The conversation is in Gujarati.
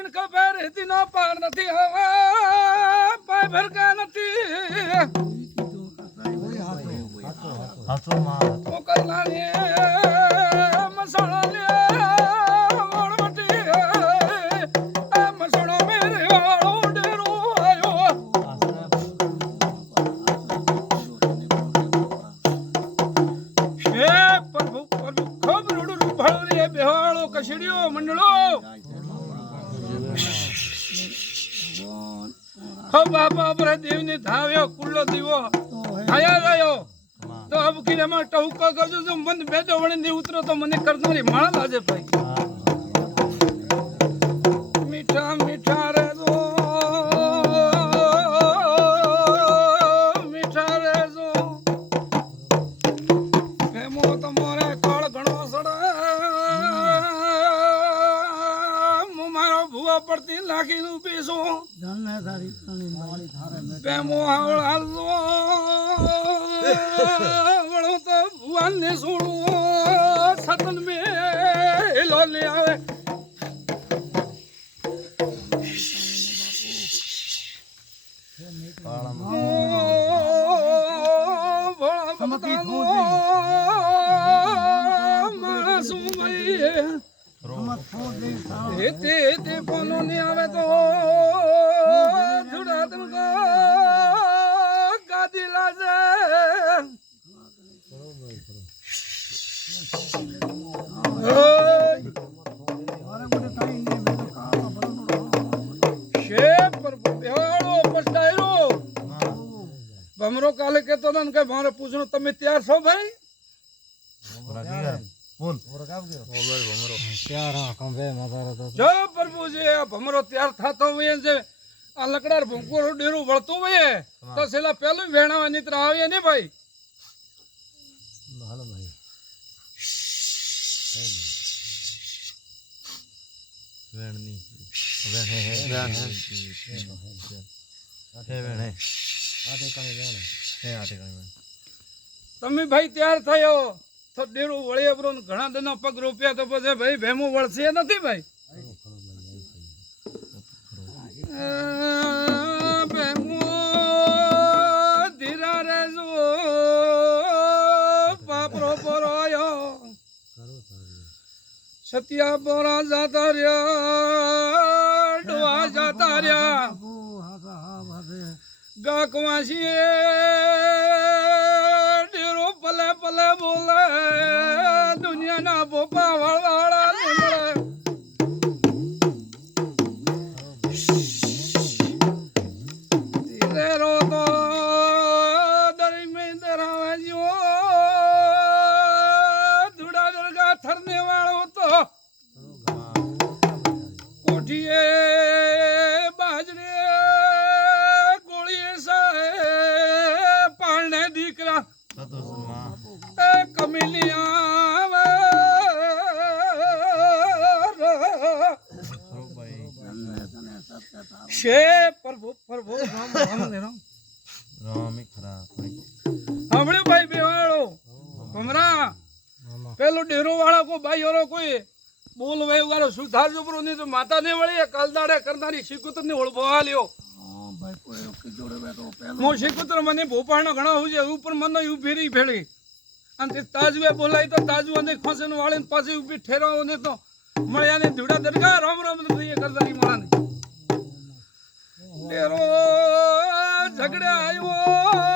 દક્ષિણ ખબર હતી નો પાર નથી હવે પાય ભરકા નથી મોકલનાની મસાણા લે વણવટી આ મસાણો મેરે વાળો ડેરો આયો હે પ્રભુ પ્રભુ ખૂબ રૂડું રૂભાળો બેહાળો કશડીઓ મંડળો હો બાપા પર દેવને ધાવ્યો કુલ્લો દીવો આયા ગયો તો અબ કિરામાં ટહુકો કરજો જો મન બેદો વળી ની ઉતરો તો મને કરનારી માળા લાજે ભાઈ મીઠા મીઠા રે જો મીઠા રે જો કેમો તમારે કાળ ઘણો સડે મારો ભૂવા પડતી લાખી નું પીશું કેમો આવળ વળો તો ભુવન ને સોડું સતન મેં લો લે આવે તે કોનો ને આવે તો થોડા તન ગાદી લાજે ભમરો કાલે કેતો હતો ને કે મારે પૂછணும் તમે તૈયાર છો ભાઈ જો પ્રભુજી ભમરો તૈયાર થતો હોય છે આ લકડા ભૂંકો ડેરું વળતું હોય તો છેલ્લા પેલું વેણાવા નીત્ર આવીએ ને ભાઈ તમે ભાઈ તૈયાર થયો તો ડેરું વળી ઘણા દિનો પગ રોપ્યા તો પછી ભાઈ ભેમો વળશે નથી ભાઈ ભેમો ધીરા રેજો પાપરો પરોયો સતિયા બોરા જાતા રહ્યા ડોવા જાતા રહ્યા ગાકવાસી ડેરો પલે પલે બોલે દુનિયાના બોપા વાળા ધીરેરો તો દરી મેં ધરાવે જો ધુડા દરગા થરને વાળો તો કોઠીએ બાજરે દીકરા કમિલિયા છે પ્રભુ પ્રભુ રામ રામ ખરા હમણે ભાઈ બેવાળો ભમરા પેલો ડેરો વાળા કોઈ ભાઈ ઓરો કોઈ બોલ ભાઈ વાળો સુધાર જોપરો ની તો માતા ને વળી કાલદાડે કરનારી શિકુતર ને ઓળભવા લ્યો હું શિકુતર મને ભોપાળનો ઘણો હું છે ઉપર મને એવું ફેરી ફેરી અને તાજવે બોલાય તો તાજુ અને ખોસેનું વાળીને પાછી ઉભી ઠેરાવો ને તો મળ્યા ને ધૂડા દરગા રામ રામ થઈએ કરદારી માળાને ડેરો ઝઘડે આવ્યો